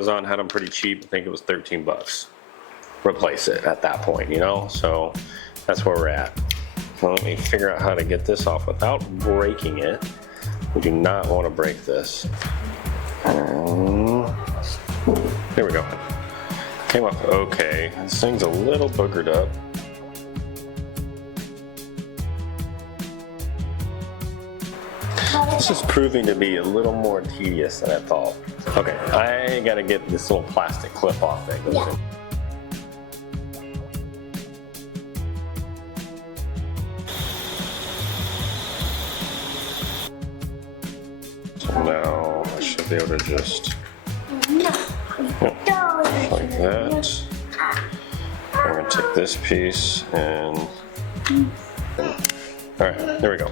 Amazon had them pretty cheap. I think it was 13 bucks. Replace it at that point, you know? So that's where we're at. So let me figure out how to get this off without breaking it. We do not want to break this. There we go. Came off okay. This thing's a little boogered up. This is proving to be a little more tedious than I thought. Okay, I gotta get this little plastic clip off that goes in. So now I should be able to just, like that. I'm gonna take this piece and all right, there we go.